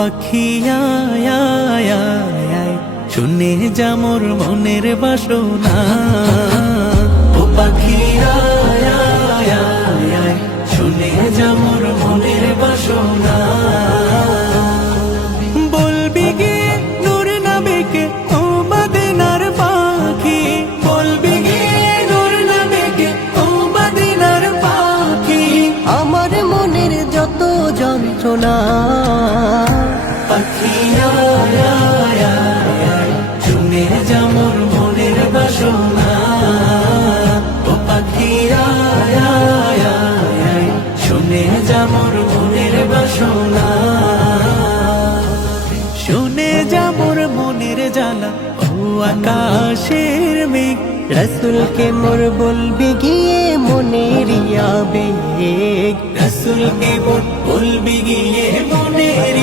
পাখি আয় আয় আয় আয়, শুনে যা মোর মনের বাসনা। ও পাখি আয় আয় আয় আয়, শুনে যা মোর মনের বাসনা। বলবি গিয়ে নূর নবীকে ও মদিনার পাখি, বলবি গিয়ে নূর নবীকে ও মদিনার পাখি। আমার মনের যত যন্ত্রণা পাখি আয় আয় আয় আয়, শুনে যা মোর মনের বাসনা। ও পাখি আয় আয় আয় আয়, শুনে যা মোর মনের বাসনা। শুনে যা মোর মনের জ্বালা ও আকাশের মেঘ, রসুলকে মোর বলবি গিয়ে মনের আবেগ। রসুলকে মোর বলবি গিয়ে মনের